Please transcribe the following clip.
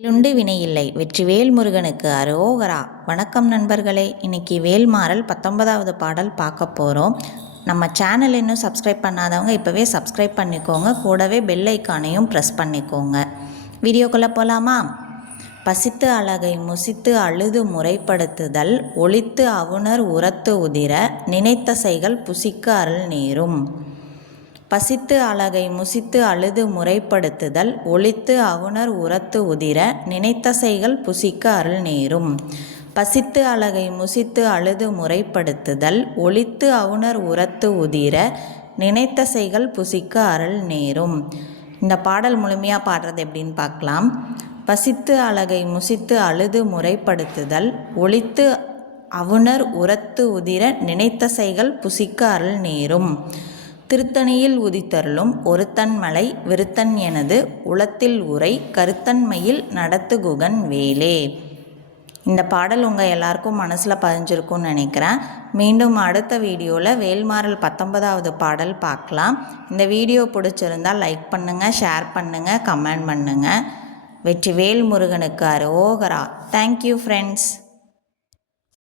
வேலுண்டு வினையில்லை வெற்றிவேல் முருகனுக்கு அரோகரா. வணக்கம் நண்பர்களே, இன்னைக்கு வேல்மாறல் 19வது பாடல் பார்க்க போகிறோம். நம்ம சேனல் இன்னும் சப்ஸ்கிரைப் பண்ணாதவங்க இப்போவே சப்ஸ்கிரைப் பண்ணிக்கோங்க, கூடவே பெல் ஐக்கானையும் ப்ரெஸ் பண்ணிக்கோங்க. வீடியோக்குள்ளே போகலாமா? பசித்து அழகை முசித்து அழுது முறைப்படுத்துதல் ஒளித்து அவுணர் உரத்து உதிர நினைத்தசைகள் புசிக்க அருள் நேரும். பசித்து அழகை முசித்து அழுது முறைப்படுத்துதல் ஒளித்து அவுணர் உரத்து உதிர நினைத்தசைகள் புசிக்க அருள் நேரும். பசித்து அழகை முசித்து அழுது முறைப்படுத்துதல் ஒளித்து அவுணர் உரத்து உதிர நினைத்தசைகள் புசிக்க அருள் நேரும். இந்த பாடல் முழுமையாக பாடுறது எப்படின்னு பார்க்கலாம். பசித்து அழகை முசித்து அழுது முறைப்படுத்துதல் ஒளித்து அவுணர் உரத்து உதிர நினைத்தசைகள் புசிக்க அருள் நேரும். திருத்தணியில் உதித்தருளும் ஒருத்தன் மலை விருத்தன் எனது உளத்தில் உரை கருத்தன்மையில் நடத்துகுகன் வேலே. இந்த பாடல் உங்கள் எல்லாருக்கும் மனசில் பதிஞ்சிருக்கும்னு நினைக்கிறேன். மீண்டும் அடுத்த வீடியோவில் வேல்மாறல் 19வது பாடல் பார்க்கலாம். இந்த வீடியோ பிடிச்சிருந்தால் லைக் பண்ணுங்கள், ஷேர் பண்ணுங்கள், கமெண்ட் பண்ணுங்கள். வெற்றிவேல் முருகனுக்கு அரோகரா. Thank you friends.